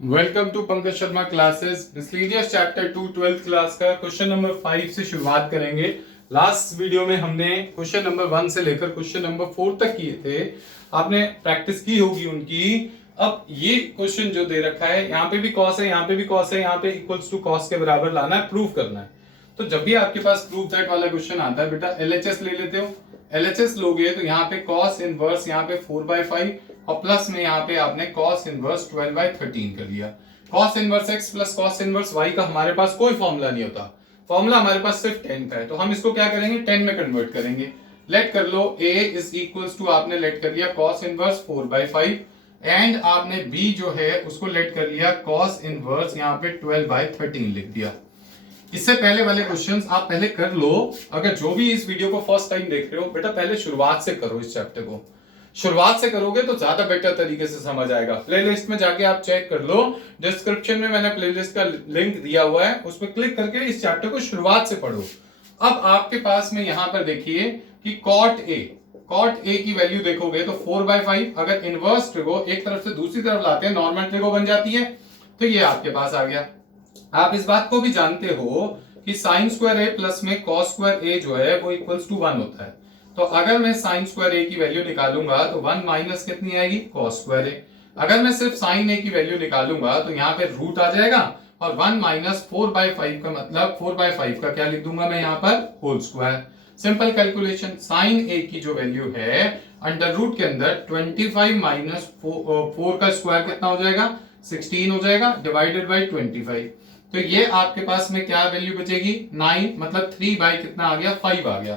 Welcome to Pankaj Sharma classes. Miscellaneous chapter 2 twelfth class का question number 5 से शुरुआत करेंगे। लास्ट वीडियो में हमने क्वेश्चन नंबर 1 से लेकर क्वेश्चन नंबर 4 तक किए थे, आपने प्रैक्टिस की होगी उनकी। अब ये क्वेश्चन जो दे रखा है, यहाँ पे भी कॉस है, यहाँ पे भी कॉस है, यहाँ पे इक्वल्स टू कॉस के बराबर लाना है, प्रूव करना है। तो जब भी आपके पास प्रूव दैट वाला क्वेश्चन आता है, बेटा एलएचएस ले लेते हो। एलएचएस लोगे तो यहाँ पे कॉस इनवर्स यहाँ पे 4/5 और प्लस में यहाँ पे आपने कॉस इनवर्स 12/13 कर लिया। Cos inverse x plus cos inverse y का हमारे पास कोई फॉर्मूला नहीं होता, फॉर्मूला हमारे पास सिर्फ 10 का है। तो हम इसको क्या करेंगे, 10 में कन्वर्ट करेंगे। लेट कर लो a इज इक्वल्स टू, आपने लेट कर लिया कॉस इनवर्स 4/5 एंड आपने b जो है उसको लेट कर लिया कॉस इनवर्स यहाँ पे 12/13 लिख दिया। इससे पहले वाले क्वेश्चंस आप पहले कर लो। अगर जो भी इस वीडियो को फर्स्ट टाइम देख रहे हो, बेटा पहले शुरुआत से करो, इस चैप्टर को शुरुआत से करोगे तो ज्यादा बेटर तरीके से समझ आएगा। प्लेलिस्ट में जाके आप चेक कर लो, डिस्क्रिप्शन में मैंने प्लेलिस्ट का लिंक दिया हुआ है, उस पर क्लिक करके इस चैप्टर को शुरुआत से पढ़ो। अब आपके पास में यहां पर देखिए कि कॉट ए की वैल्यू देखोगे तो 4/5, अगर इनवर्स ट्रिगो एक तरफ से दूसरी तरफ लाते हैं नॉर्मल ट्रिगो बन जाती है। तो ये आपके पास आ गया। आप इस बात को भी जानते हो कि साइन स्क्वायर ए प्लस में कॉस स्क्वायर ए जो है वो इक्वल्स टू 1 होता है। तो अगर मैं साइन स्क्वायर ए की वैल्यू निकालूंगा तो 1 माइनस कितनी आएगी, कॉस स्क्वायर ए। अगर मैं सिर्फ साइन ए की वैल्यू निकालूंगा तो यहाँ पे रूट आ जाएगा और 1 माइनस 4/5 का मतलब 4/5 का क्या लिख दूंगा मैं यहाँ पर, whole square. Simple calculation, sine A की जो वैल्यू है अंडर रूट के अंदर 25 माइनस 4 का स्क्वायर कितना हो जाएगा, 16 हो जाएगा, डिवाइडेड बाई 25। तो ये आपके पास में क्या वैल्यू बचेगी, 9, मतलब 3 बाई कितना आ गया, 5 आ गया।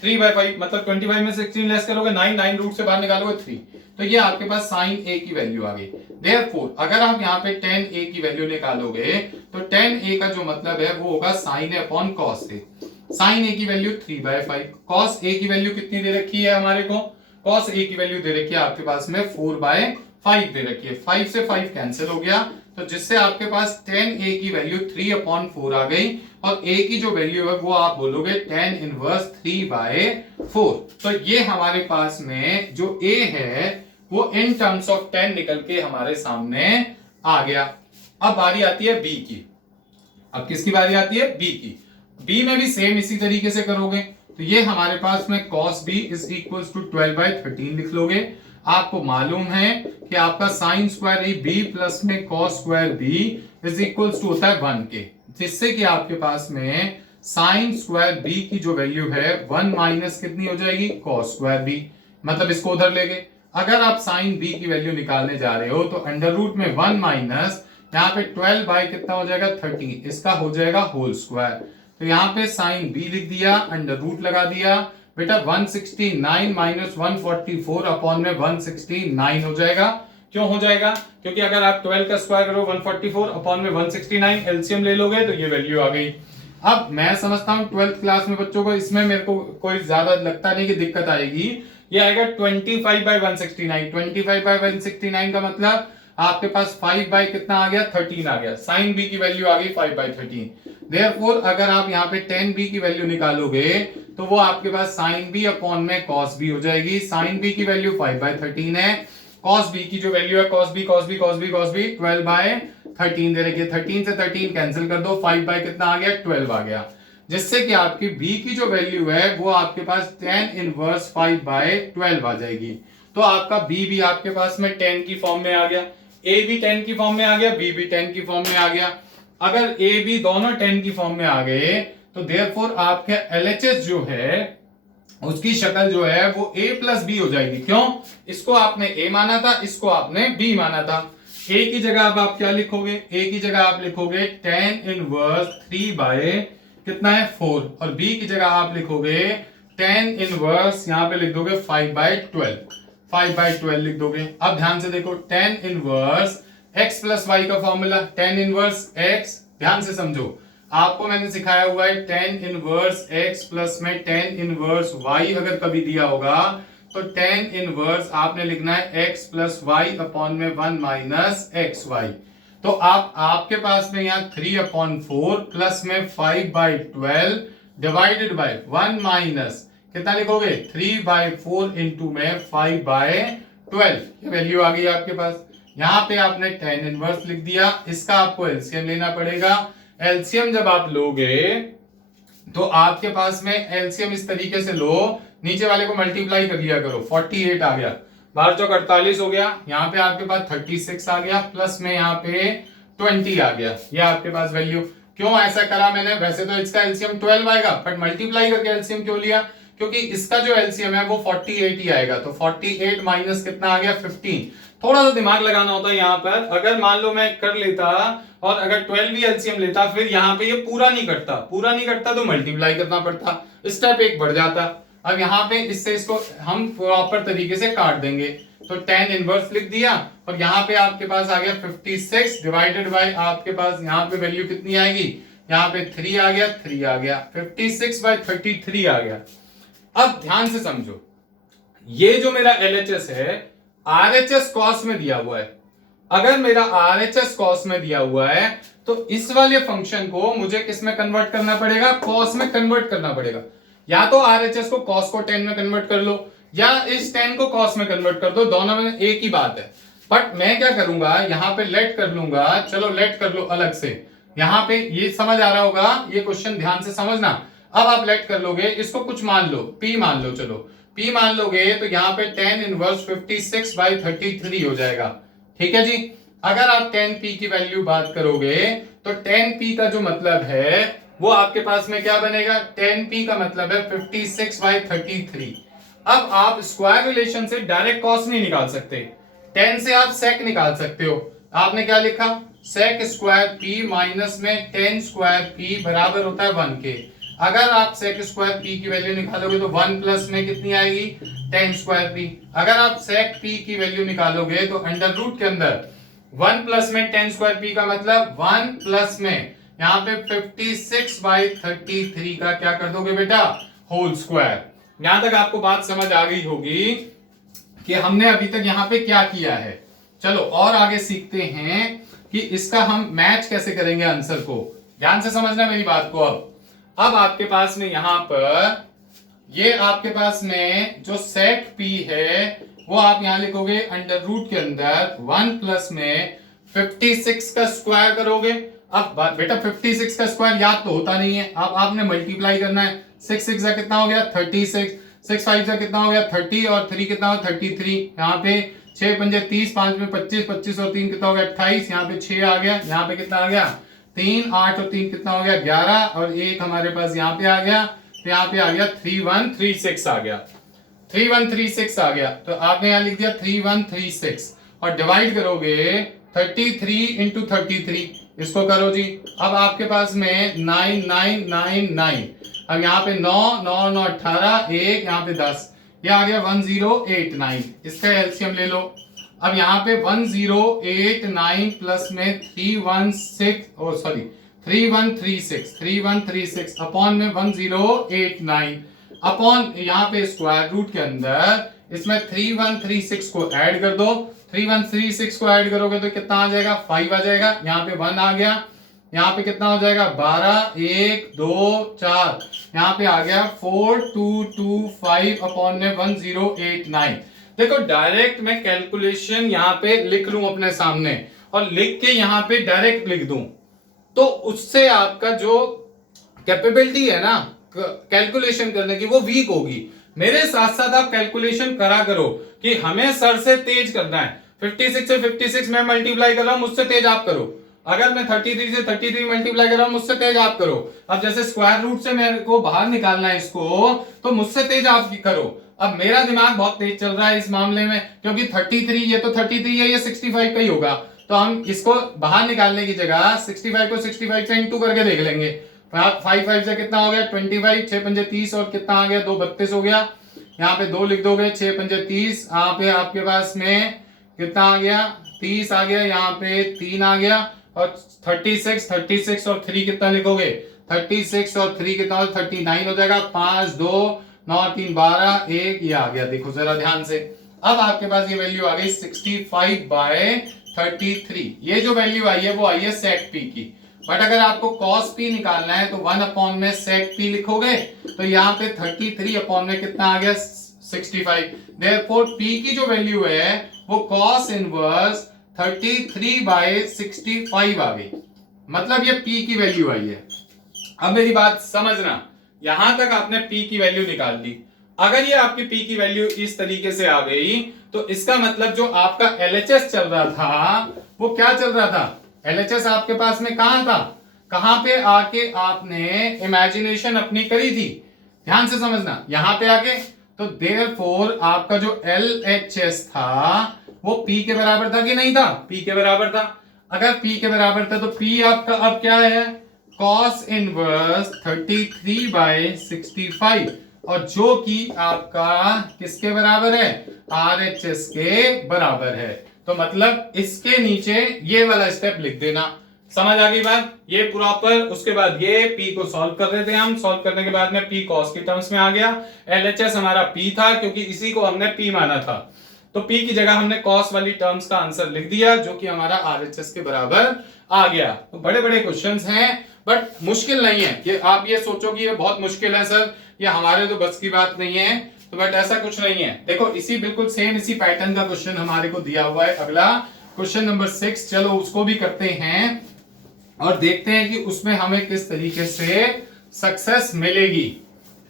3/5 मतलब 25 में 16 लेस करोगे 9, 9 रूट से बाहर निकालोगे 3। तो ये आपके पास साइन ए की वैल्यू आ गई। देयरफॉर अगर आप यहाँ पे tan a की वैल्यू निकालोगे तो tan a का जो मतलब है वो होगा sign A upon cos A. Sign A की वैल्यू 3/5, कॉस ए की वैल्यू कितनी दे रखी है हमारे को, कॉस ए की वैल्यू दे रखी है आपके पास में 4/5 दे रखी है। 5 से 5 कैंसिल हो गया, तो जिससे आपके पास tan a की वैल्यू 3/4 आ गई और a की जो वैल्यू है वो आप बोलोगे tan इनवर्स 3/4। तो ये हमारे पास में जो a है वो इन टर्म्स ऑफ tan निकल के हमारे सामने आ गया। अब बारी आती है b की। अब किसकी बारी आती है, b की। b में भी सेम इसी तरीके से करोगे तो ये हमारे पास में cos b is equals to 12/13 लिख लोगे। आपको मालूम है कि आपका sine square A B plus में cos square B is equals to होता है 1 के, जिससे कि आपके पास में साइन स्क्वायर बी की जो वैल्यू है 1 माइनस कितनी हो जाएगी, कॉस स्क्वायर बी, मतलब इसको उधर ले गए। अगर आप साइन बी की वैल्यू निकालने जा रहे हो तो अंडर रूट में 1 माइनस यहाँ पे 12 बाई कितना हो जाएगा, 13, इसका हो जाएगा होल स्क्वायर। तो यहाँ पे साइन बी लिख दिया, अंडर रूट लगा दिया, बेटा 169 माइनस 144 अपॉन में 169 हो जाएगा। क्यों हो जाएगा, क्योंकि अगर आप 12 का स्क्वायर करो 144 अपॉन में 169 एलसीएम ले लोगे तो ये वैल्यू आ गई। अब मैं समझता हूं 12th क्लास में बच्चों को इसमें मेरे को कोई ज्यादा लगता नहीं कि दिक्कत आएगी। ये आएगा 25/169। 25/169 का मतलब आपके पास 5 बाई कितना आ गया, 13 आ गया। साइन बी की वैल्यू आ गई 5/13। देयरफॉर अगर आप यहाँ पे tan b की वैल्यू निकालोगे तो वो आपके पास साइन बी अपॉन में कॉस बी हो जाएगी। साइन बी की वैल्यू 5/13 है, कॉस बी की जो वैल्यू है कॉस बी 12/13 दे रखी है। 13 से 13 कैंसिल कर दो, 5 बाई कितना आ गया, 12 आ गया, जिससे कि आपकी b की जो वैल्यू है वो आपके पास tan इनवर्स 5/12 आ जाएगी। तो आपका b भी आपके पास में tan की फॉर्म में आ गया, a भी tan की फॉर्म में आ गया, b भी tan की फॉर्म में आ गया। अगर a b दोनों tan की फॉर्म में आ गए तो देयरफॉर आपके LHS जो है उसकी शक्ल जो है वो a प्लस बी हो जाएगी। क्यों, इसको आपने a माना था, इसको आपने b माना था। a की जगह अब आप क्या लिखोगे, a की जगह आप लिखोगे tan इनवर्स 3 बाय कितना है 4 और b की जगह आप लिखोगे tan इनवर्स यहां पे लिख दोगे 5/12, 5/12 लिख दोगे। अब ध्यान से देखो tan inverse x plus y का फॉर्मूला, tan इनवर्स x, ध्यान से समझो, आपको मैंने सिखाया हुआ है tan इनवर्स x प्लस में tan इनवर्स y अगर कभी दिया होगा तो tan इनवर्स आपने लिखना है x प्लस वाई अपॉन में 1 माइनस एक्स वाई। तो आपके पास में यहाँ 3/4 प्लस में 5/12 डिवाइडेड बाय 1 माइनस कितना लिखोगे 3/4 इंटू में 5/12, ये वैल्यू आ गई आपके पास। यहाँ पे आपने tan इनवर्स लिख दिया, इसका आपको एलसीएम लेना पड़ेगा। एलसीएम जब आप लोगे तो आपके पास में एलसीएम इस तरीके से लो, नीचे वाले को मल्टीप्लाई कर लिया करो, 48 आ गया, 12 चौक 48 हो गया, यहाँ पे आपके पास 36 आ गया, प्लस में यहाँ पे 20 आ गया, ये आपके पास वैल्यू। क्यों ऐसा करा मैंने? वैसे तो इसका एलसीएम 12 आएगा, बट मल्टीप्लाई करके एलसीएम क्यों लिया? क्योंकि इसका जो एलसीएम है वो 48 ही आएगा, तो 48 माइनस कितना आ गया 15। थोड़ा सा दिमाग लगाना होता है यहाँ पर। अगर मान लो मैं कर लेता और अगर 12 भी एलसीएम लेता, फिर यहाँ पे ये पूरा नहीं करता तो मल्टीप्लाई करना पड़ता, स्टेप एक बढ़ जाता। अब यहाँ पे इससे इसको हम प्रॉपर तरीके से काट देंगे, तो tan इनवर्स लिख दिया और यहाँ पे आपके पास आ गया 56 डिवाइडेड बाय आपके पास यहाँ पे वैल्यू कितनी आएगी, यहाँ पे 3 आ गया, 3 आ गया, 56/33 आ गया। अब ध्यान से समझो, ये जो मेरा LHS है RHS कॉस में दिया हुआ है। अगर मेरा RHS कॉस में दिया हुआ है तो इस वाले फंक्शन को मुझे किस में कन्वर्ट करना पड़ेगा? कॉस में कन्वर्ट करना पड़ेगा। या तो RHS को कॉस को tan में कन्वर्ट कर लो, या इस tan को कॉस में कन्वर्ट कर दो, दोनों में एक ही बात है। बट मैं क्या करूंगा, यहाँ पे लेट कर लूंगा, चलो लेट कर लो अलग से। यहाँ पे ये समझ आ रहा होगा, ये क्वेश्चन ध्यान से समझना। अब आप लेट कर लोगे, इसको कुछ मान लो, P मान लो, चलो P मान लोगे तो यहाँ पे tan इनवर्स 56/33 हो जाएगा। ठीक है जी। अगर आप tan P की वैल्यू बात करोगे तो tan P का जो मतलब है वो आपके पास में क्या बनेगा? tan P का मतलब है 56/33। अब आप स्क्वायर रिलेशन से डायरेक्ट कॉस नहीं निकाल सकते, tan से आप sec निकाल सकते हो। आपने क्या लिखा? sec स्क्वायर P माइनस में tan स्क्वायर P बराबर होता है 1 के। अगर आप sec स्क्वायर P की वैल्यू निकालोगे तो 1 प्लस में कितनी आएगी? tan square P। अगर आप sec P की वैल्यू निकालोगे तो अंडर रूट के अंदर 1 प्लस में tan स्क्वायर P का मतलब 1 प्लस में यहाँ पे 56/33 का क्या कर दोगे बेटा? Whole square. यहां तक आपको बात समझ आ गई होगी कि हमने अभी तक यहाँ पे क्या किया है। चलो और आगे सीखते हैं कि इसका हम मैच कैसे करेंगे आंसर को। ध्यान से समझना मेरी बात को। अब आपके पास में यहां पर ये आपके पास में जो sec P है वो आप यहां लिखोगे अंडर रूट के अंदर 1 प्लस में 56 का स्क्वायर करोगे। अब बेटा 56 का स्क्वायर याद तो होता नहीं है, अब आपने मल्टीप्लाई करना है। 6 6 का कितना हो गया? 36, 6 5 का कितना हो गया? 30 और 3 कितना हो? 33। यहाँ पे 6 पंजे 30, 5 में 25, 25 और 3 कितना हो गया? 28। यहाँ पे 6 आ गया, यहाँ पे कितना आ गया? 3, 8 और 3 कितना हो गया? 11 और 1 हमारे पास यहाँ पे आ गया, तो यहाँ पे आ गया 3136 आ गया, 3136 आ गया। तो आपने यहाँ लिख दिया 3136 और डिवाइड करोगे 33 इंटू 33, इसको करो जी। अब आपके पास में 9999, अब यहाँ पे 9 9 9 18, 1 यहाँ पे 10, ये आ गया 1089। इसका एलसीएम ले लो। अब यहाँ पे 1089 प्लस में 3136 अपॉन में 1089 अपॉन यहाँ पे स्क्वायर रूट के अंदर इसमें 3136 को ऐड कर दो। 3136 को ऐड करोगे तो कितना आ जाएगा? 5 आ जाएगा। यहाँ पे 1 आ गया, यहाँ पे कितना हो जाएगा? 12, 1 2 4, यहाँ पे आ गया 4225 अपॉन में 1089। देखो डायरेक्ट मैं कैलकुलेशन यहाँ पे लिख लूं अपने सामने और लिख के यहाँ पे डायरेक्ट लिख दूं तो उससे आपका जो कैपेबिलिटी है ना कैलकुलेशन करने की वो वीक होगी। मेरे साथ साथ आप कैलकुलेशन करा करो कि हमें सर से तेज करना है। 56 से 56 में मल्टीप्लाई कर रहा हूं, मुझसे तेज आप करो। अगर मैं 33 से 33 मल्टीप्लाई कर रहा हूं, मुझसे तेज आप करो। अब जैसे स्क्वायर रूट से मेरे को बाहर निकालना है इसको, तो मुझसे तेज आप करो। अब मेरा दिमाग बहुत तेज चल रहा है इस मामले में, क्योंकि 33 ये तो 33 है, ये 65 का ही होगा। तो हम इसको बाहर निकालने की जगह 65 को 65 से इंटू करके देख लेंगे। 5 5 से कितना हो गया? 25, 6 पंजे 30 और कितना आ गया? 2 32 हो गया। यहाँ पे 2 लिख दोगे, 6 पंजे 30, यहाँ पे आपके पास में कितना आ गया? 30 आ गया, यहाँ पे 3 आ गया और 36 और 3 कितना लिखोगे? 36 और 3 कितना? 39 हो जाएगा। 5 2 9 3 12, 1 ये आ गया। देखो जरा ध्यान से, अब आपके पास ये वैल्यू आ गई 65/33। ये जो वैल्यू आई है वो आई है sec p की। बट अगर आपको cos p निकालना है तो 1 अपॉन में sec p लिखोगे तो यहाँ पे 33 अपॉन में कितना आ गया? 65। देयरफॉर p की जो वैल्यू है वो cos इनवर्स 33/65 आ गई, मतलब ये p की वैल्यू आई है। अब मेरी बात समझना, यहां तक आपने p की वैल्यू निकाल ली। अगर ये आपकी p की वैल्यू इस तरीके से आ गई तो इसका मतलब जो आपका LHS चल रहा था वो क्या चल रहा था? LHS आपके पास में कहां था? कहां पे आके आपने इमेजिनेशन अपनी करी थी? ध्यान से समझना, यहां पे आके। तो देयरफॉर आपका जो LHS था वो P के बराबर था कि नहीं था? P के बराबर था। अगर P के बराबर था तो P आपका अब क्या है? cos इनवर्स 33/65, और जो कि आपका किसके बराबर है? RHS के बराबर है। तो मतलब इसके नीचे ये वाला स्टेप लिख देना। समझ आ गई बात? ये प्रॉपर। उसके बाद ये P को सॉल्व कर देते हैं हम। सॉल्व करने के बाद में P cos की टर्म्स में आ गया। LHS हमारा P था क्योंकि इसी को हमने P माना था, तो P की जगह हमने cos वाली टर्म्स का आंसर लिख दिया जो कि हमारा RHS के बराबर आ गया। तो बड़े बड़े क्वेश्चंस हैं बट मुश्किल नहीं है। ये आप ये सोचो कि ये बहुत मुश्किल है सर, ये हमारे तो बस की बात नहीं है, तो बट ऐसा कुछ नहीं है। देखो इसी बिल्कुल सेम इसी पैटर्न का क्वेश्चन हमारे को दिया हुआ है। अगला क्वेश्चन नंबर 6, चलो उसको भी करते हैं और देखते हैं कि उसमें हमें किस तरीके से सक्सेस मिलेगी।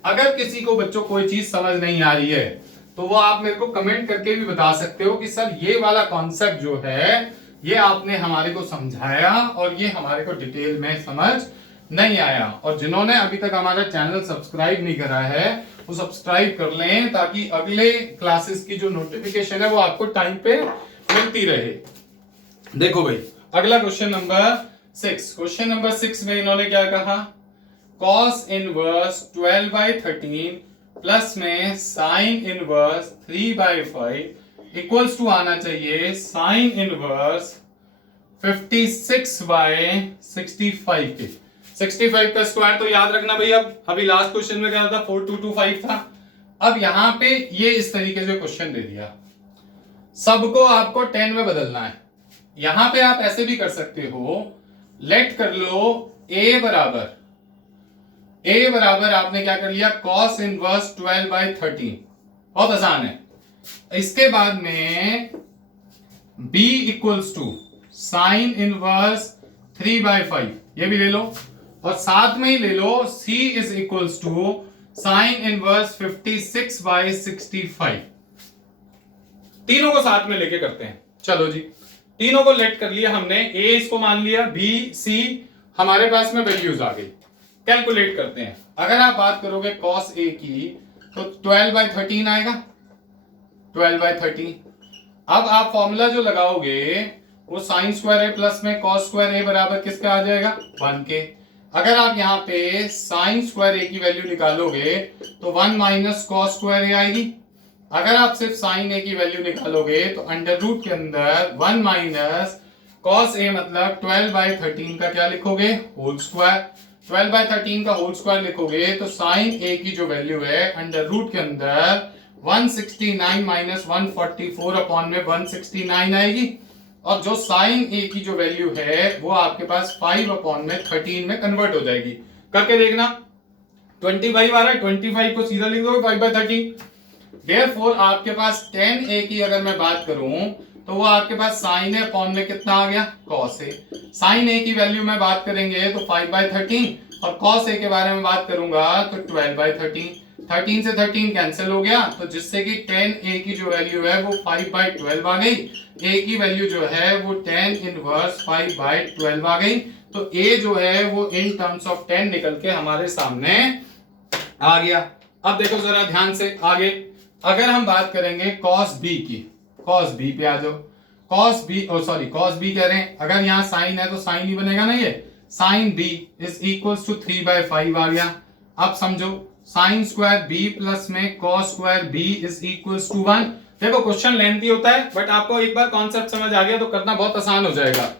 अगर किसी को बच्चों कोई चीज समझ नहीं आ रही है तो वो आप मेरे को कमेंट करके भी बता सकते हो कि सर ये वाला कॉन्सेप्ट जो है ये आपने हमारे को समझाया और ये हमारे को डिटेल में समझ नहीं आया। और जिन्होंने अभी तक हमारा चैनल सब्सक्राइब नहीं करा है वो सब्सक्राइब कर लें ताकि अगले क्लासेस की जो नोटिफिकेशन है वो आपको टाइम पे मिलती रहे। देखो भाई अगला क्वेश्चन नंबर 6, क्वेश्चन नंबर 6 में इन्होंने क्या कहा? cos इनवर्स 12/13 प्लस में sin इनवर्स 3/5 इक्वल्स टू आना चाहिए sin इनवर्स 56/65 के। 65 का स्क्वायर तो याद रखना भाई। अब अभी लास्ट क्वेश्चन में क्या था? 4225 था। अब यहां पे ये इस तरीके से क्वेश्चन दे दिया, सबको आपको 10 में बदलना है। यहां पे आप ऐसे भी कर सकते हो, लेट कर लो a बराबर आपने क्या कर लिया? cos इनवर्स 12/13, बहुत आसान है। इसके बाद में b equals to sine inverse 3/5, ये भी ले लो, और साथ में ही ले लो c is equals to sine inverse 56/65। तीनों को साथ में लेके करते हैं। चलो जी, तीनों को लेट कर लिया हमने, a इसको मान लिया, b c हमारे पास में वैल्यूज आ गई। कैलकुलेट करते हैं। अगर आप बात करोगे cos a की तो 12/13 आएगा, 12/13। अब आप फॉर्मूला जो लगाओगे वो साइन स्क्वायर ए प्लस में cos स्क्वायर ए बराबर किसका आ जाएगा? 1 के। अगर आप यहाँ पे साइन स्क्वायर ए की वैल्यू निकालोगे तो 1 माइनस cos स्क्वायर ए आएगी। अगर आप सिर्फ साइन ए की वैल्यू निकालोगे तो अंडर रूट के अंदर 1 माइनस cos ए मतलब 12/13 का क्या लिखोगे? Whole square. 12/13 का होल स्क्वायर लिखोगे तो साइन ए की जो वैल्यू है अंडर रूट के अंदर 169 माइनस 144 अपॉन में 169 आएगी, और जो साइन ए की जो वैल्यू है वो आपके पास 5 अपॉन में 13 में कन्वर्ट हो जाएगी। करके देखना, 25 आ रहा है, 25 को सीधा लिख दोगे 5/13। देयरफॉर आपके पास 10a की अगर मैं बात करूं तो वो आपके पास साइन ए अपॉन में कितना आ गया? cos A. साइन ए की वैल्यू में बात करेंगे तो 5/13, और cos ए के बारे में बात करूंगा तो 12/13। 13 से 13 कैंसिल हो गया, तो जिससे कि 10a की जो वैल्यू है वो 5/12 आ गई। a की वैल्यू जो है वो 10 इनवर्स 5/12 आ गई। तो a जो है वो इन टर्म्स ऑफ 10 निकल के हमारे सामने आ गया। अब देखो जरा ध्यान से आगे, अगर हम बात करेंगे cos b की, cos b पे आ जाओ। cos b cos b कह रहे हैं, अगर यहाँ साइन है तो साइन ही बनेगा ना, ये sine b is equals to 3/5 आ गया। अब समझो साइन स्क्वायर b प्लस में cos square b is equals to 1। देखो क्वेश्चन लेंथी होता है बट आपको एक बार कॉन्सेप्ट समझ आ गया तो करना बहुत आसान हो जाएगा।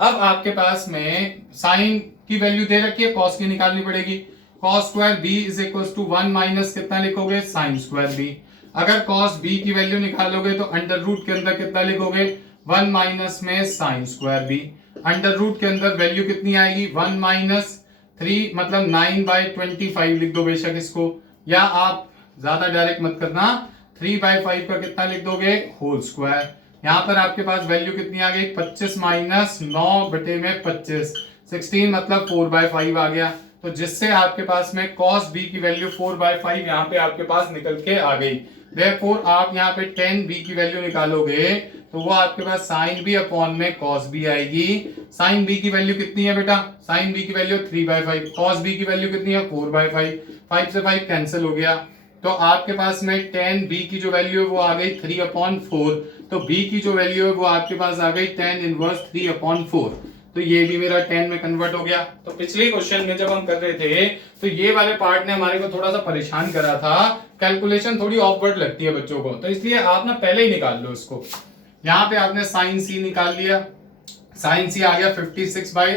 अब आपके पास में साइन की वैल्यू दे रखी है, cos की निकालनी पड़ेगी। cos square b is equals to 1 minus कितना लिखोगे? Sine square b। अगर cos b की वैल्यू निकालोगे तो अंडर रूट के अंदर कितना लिखोगे? 1 माइनस में sine square b। Under root के अंदर वैल्यू कितनी आएगी? 1 माइनस 3 मतलब 9/25 लिख दो बेशक इसको, या आप ज्यादा डायरेक्ट मत करना, 3/5 का कितना लिख दोगे? Whole square. यहाँ पर आपके पास वैल्यू कितनी आ गई 25 माइनस 9/25, 16 मतलब 4/5 आ गया। तो जिससे आपके पास में cos b की वैल्यू 4/5 यहाँ पे आपके पास निकल के आ गई। Therefore आप यहाँ पे 10b की वैल्यू निकालोगे तो वो आपके पास साइन बी अपॉन में cos b आएगी। साइन b की वैल्यू कितनी है बेटा, साइन b की वैल्यू 3/5, cos b की वैल्यू कितनी है 4/5, 5 से 5 कैंसिल हो गया। तो आपके पास में 10b की जो वैल्यू है वो आ गई 3/4, तो b की जो वैल्यू है वो आपके पास आ गई 10 इनवर्स 3/4। तो ये भी मेरा 10 में कन्वर्ट हो गया। तो पिछले क्वेश्चन में जब हम कर रहे थे तो ये वाले पार्ट ने हमारे को थोड़ा सा परेशान करा था, कैलकुलेशन थोड़ी ऑकवर्ड लगती है बच्चों को, तो इसलिए आप ना पहले ही निकाल लो इसको। यहाँ पे आपने साइन सी निकाल लिया, साइन सी आ गया 56 बाय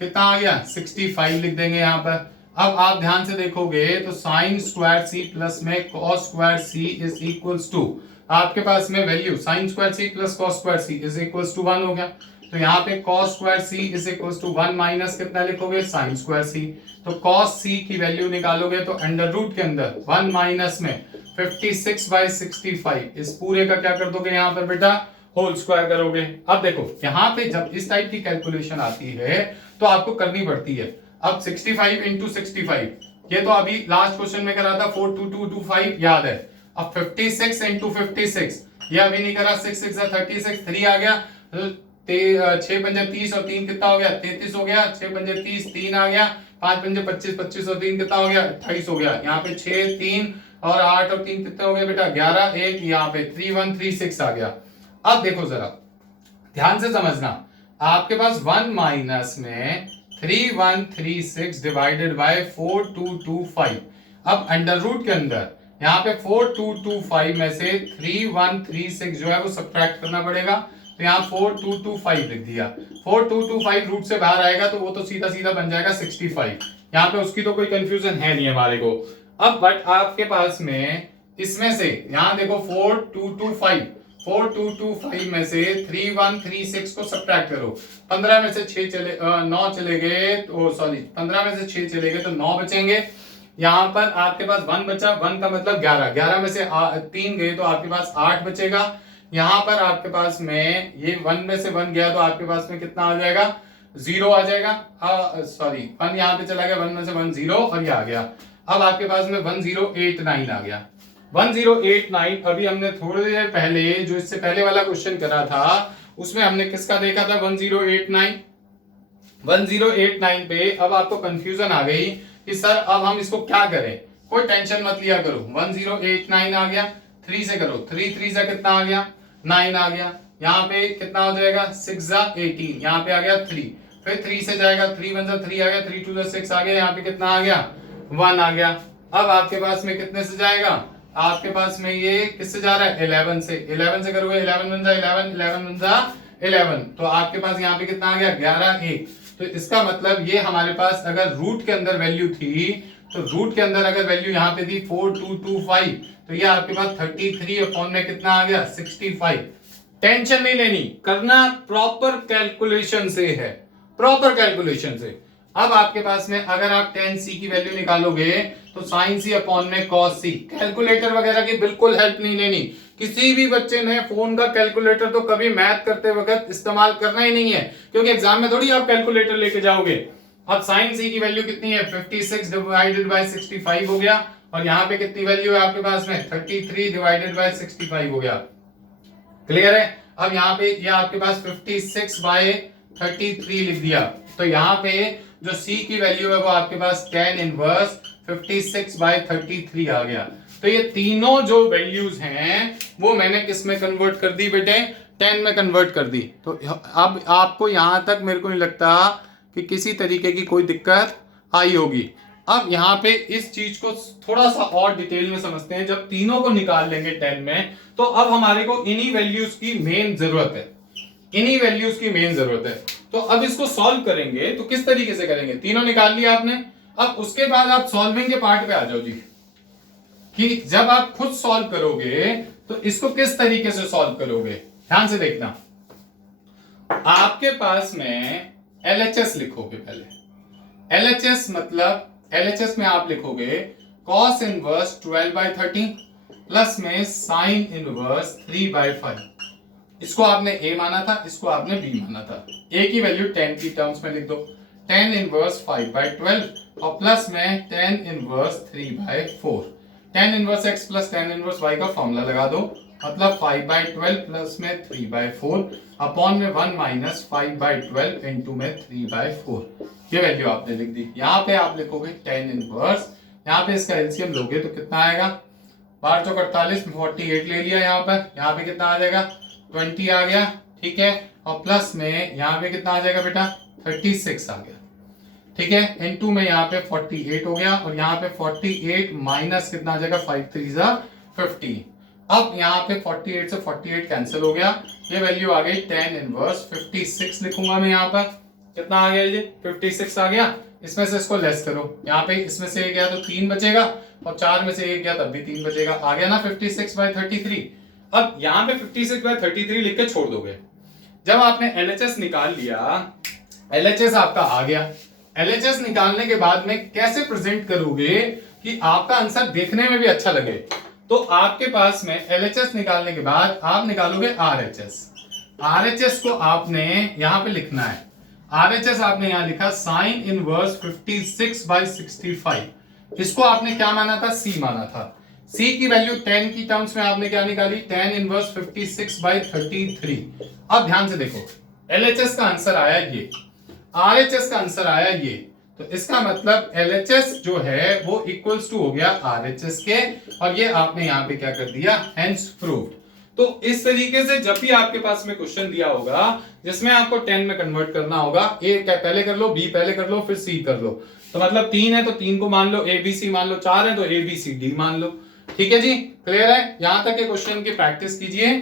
कितना आ गया 65 लिख देंगे यहाँ पर। अब आप ध्यान से देखोगे तो साइन स्क्वायर सी प्लस में cos square C is equals to, आपके पास में value sine square C plus cos square C is equals to 1 हो गया। तो यहाँ पे cos square C is equals to 1 minus कितना लिखोगे साइन स्क्वायर सी। तो कॉस सी की वैल्यू निकालोगे तो अंडर रूट के अंदर 1 माइनस में 56/65 इस पूरे का क्या कर दोगे यहाँ पर बेटा होल स्क्वायर करोगे। अब देखो यहाँ पे जब इस टाइप की कैलकुलेशन आती है तो आपको करनी पड़ती है। अब 65 इंटू 65 ये तो अभी लास्ट क्वेश्चन में करा था 42225 याद है। अब 56 इंटू 56 ये अभी नहीं करा, 6 6 36 3 आ गया, 6 पंजे 30 और 3 कितना हो गया 33 हो गया, 6 पंजे 30 3 आ गया, 5 पंजे 25 25 और 3 कितना हो गया 28 हो गया। यहाँ पे 6 3 और 8 और 3 कितने हो गए बेटा 11, 1 यहाँ पे 3136 आ गया। अब देखो जरा ध्यान से समझना, आपके पास 1 माइनस में 3136 डिवाइडेड बाय 4225। अब अंडर रूट के अंदर यहाँ पे 4225 में से 3136 जो है वो सब्ट्रैक्ट करना पड़ेगा। तो यहाँ 4225 लिख दिया, 4225 रूट से बाहर आएगा तो वो तो सीधा सीधा बन जाएगा 65। यहाँ पे उसकी तो कोई कंफ्यूजन है नहीं हमारे को। अब बट आपके पास में इसमें से यहाँ देखो 4225 में से 3136 को सब्ट्रैक्ट करो, 15 में से 6 चले 9 चले गए तो सॉरी 15 में से 6 चले गए तो 9 बचेंगे। यहाँ पर आपके पास 1 बचा, 1 का मतलब 11, 11 में से 3 गए तो आपके पास 8 बचेगा। यहाँ पर आपके पास में ये 1 में से 1 गया तो आपके पास में कितना आ जाएगा 0 आ जाएगा, सॉरी 1 यहाँ पे चला गया, 1 में से 1 0 और ये आ गया। अब आपके पास में 1089 आ गया, 1089। अभी हमने थोड़ी देर पहले जो इससे पहले वाला क्वेश्चन करा था उसमें हमने किसका देखा था 1089 पे। अब आपको कंफ्यूजन आ गई कि सर अब हम इसको क्या करें, कोई टेंशन मत लिया करो। 1089 आ गया, 3 से करो, 3 3 से कितना आ गया 9 आ गया। यहाँ पे कितना हो जाएगा 6 18, यहाँ पे आ गया 3, फिर 3 से जाएगा 3 1 3 आ गया, 3 2 6 आ गया, यहाँ पे कितना आ गया 1 आ गया। अब आपके पास में कितने से जाएगा, आपके पास में ये किससे जा रहा है 11 से, 11 से करोगे 11 1 11, 11 1 11, तो आपके पास यहाँ पे कितना आ गया 11 1। तो इसका मतलब ये हमारे पास अगर रूट के अंदर वैल्यू थी तो रूट के अंदर अगर वैल्यू यहाँ पे थी 4225 तो ये आपके पास 33 अपॉन में कितना आ गया 65। टेंशन नहीं लेनी, करना प्रॉपर कैलकुलेशन से है, प्रॉपर कैलकुलेशन से। अब आपके पास में अगर आप tan c की वैल्यू निकालोगे तो sin c अपॉन में cos c, कैलकुलेटर वगैरह की बिल्कुल हेल्प नहीं लेनी। किसी भी बच्चे ने फोन का कैलकुलेटर तो कभी मैथ करते वक्त इस्तेमाल करना ही नहीं है, क्योंकि एग्जाम में थोड़ी आप कैलकुलेटर लेके जाओगे। अब sin c की वैल्यू कितनी है 56 डिवाइडेड बाय 65 हो गया, और यहाँ पे कितनी वैल्यू है आपके पास में 33 डिवाइडेड बाय 65 हो गया। क्लियर है। अब यहाँ पे ये आपके पास 56 बाय 33 लिख दिया, तो यहाँ पे जो c की वैल्यू है वो आपके पास tan इनवर्स 56 बाय 33 आ गया। तो ये तीनों जो वैल्यूज हैं वो मैंने किस में कन्वर्ट कर दी बेटे 10 में कन्वर्ट कर दी। तो अब आपको यहां तक मेरे को नहीं लगता कि किसी तरीके की कोई दिक्कत आई होगी। अब यहाँ पे इस चीज को थोड़ा सा और डिटेल में समझते हैं। जब तीनों को निकाल लेंगे 10 में तो अब हमारे को इन्हीं वैल्यूज की मेन जरूरत है, इन्हीं वैल्यूज की मेन जरूरत है। तो अब इसको सॉल्व करेंगे तो किस तरीके से करेंगे, तीनों निकाल लिया आपने। अब उसके बाद आप सॉल्विंग के पार्ट पे आ जाओ जी, कि जब आप खुद सॉल्व करोगे तो इसको किस तरीके से सॉल्व करोगे। ध्यान से देखना, आपके पास में LHS लिखोगे पहले। LHS मतलब LHS में आप लिखोगे cos इनवर्स 12/30 प्लस में sin इनवर्स 3/5। इसको आपने a माना था, इसको आपने b माना था। a की वैल्यू 10 की टर्म्स में लिख दो, 10 इनवर्स 5/12 और प्लस में 10 inverse 3/4। 10 inverse x plus 10 inverse y का फॉर्मूला लगा दो, मतलब 5/12 प्लस में 3/4 अपॉन में 1 माइनस 5/12 इंटू में 3/4। ये वैल्यू आपने लिख दी। यहाँ पे आप लिखोगे 10 इनवर्स, यहाँ पे इसका एलसीएम लोगे तो कितना आएगा, 12 चौक 48 में 48 ले लिया, यहाँ पे कितना आ जाएगा 20 आ गया, ठीक है। और प्लस में यहाँ पे कितना आ जाएगा बेटा 36 आ गया, ठीक है। इनटू में यहाँ पे 48 हो गया और यहाँ पे 48 माइनस कितना आ जाएगा 5 3 50। अब यहाँ पे 48 से 48 कैंसिल हो गया, ये वैल्यू आ गई 10 इनवर्स 56 लिखूंगा मैं। यहाँ पर कितना आ गया, ये 56 आ गया। इसमें से इसको लेस करो, यहाँ पे इसमें से एक गया तो 3 बचेगा और 4 में से एक गया तब भी 3 बचेगा, आ गया ना 56/33। अब यहाँ पे 56/33 लिख के छोड़ दोगे। जब आपने LHS निकाल लिया, LHS आपका आ गया। LHS निकालने के बाद में कैसे प्रेजेंट करोगे कि आपका आंसर देखने में भी अच्छा लगे, तो आपके पास में LHS निकालने के बाद आप निकालोगे RHS। RHS को आपने यहां पे लिखना है, RHS आपने यहां लिखा साइन इनवर्स 56/65। इसको आपने क्या माना था, C माना था। C की वैल्यू 10 की टर्म्स में आपने क्या निकाली, 10 इनवर्स 56/33। अब ध्यान से देखो, LHS का आंसर आया ये, RHS का आंसर आया ये, तो इसका मतलब LHS जो है वो इक्वल्स टू हो गया RHS के, और ये आपने यहाँ पे क्या कर दिया, हेंस प्रूव्ड। तो इस तरीके से जब भी आपके पास में क्वेश्चन दिया होगा जिसमें आपको 10 में कन्वर्ट करना होगा, A पहले कर लो, B पहले कर लो, फिर C कर लो। तो मतलब 3 है तो 3 को मान लो, ABC मान लो, 4 है तो ABCD मान लो। ठीक है जी, क्लियर है? यहां तक के क्वेश्चन की प्रैक्टिस कीजिए।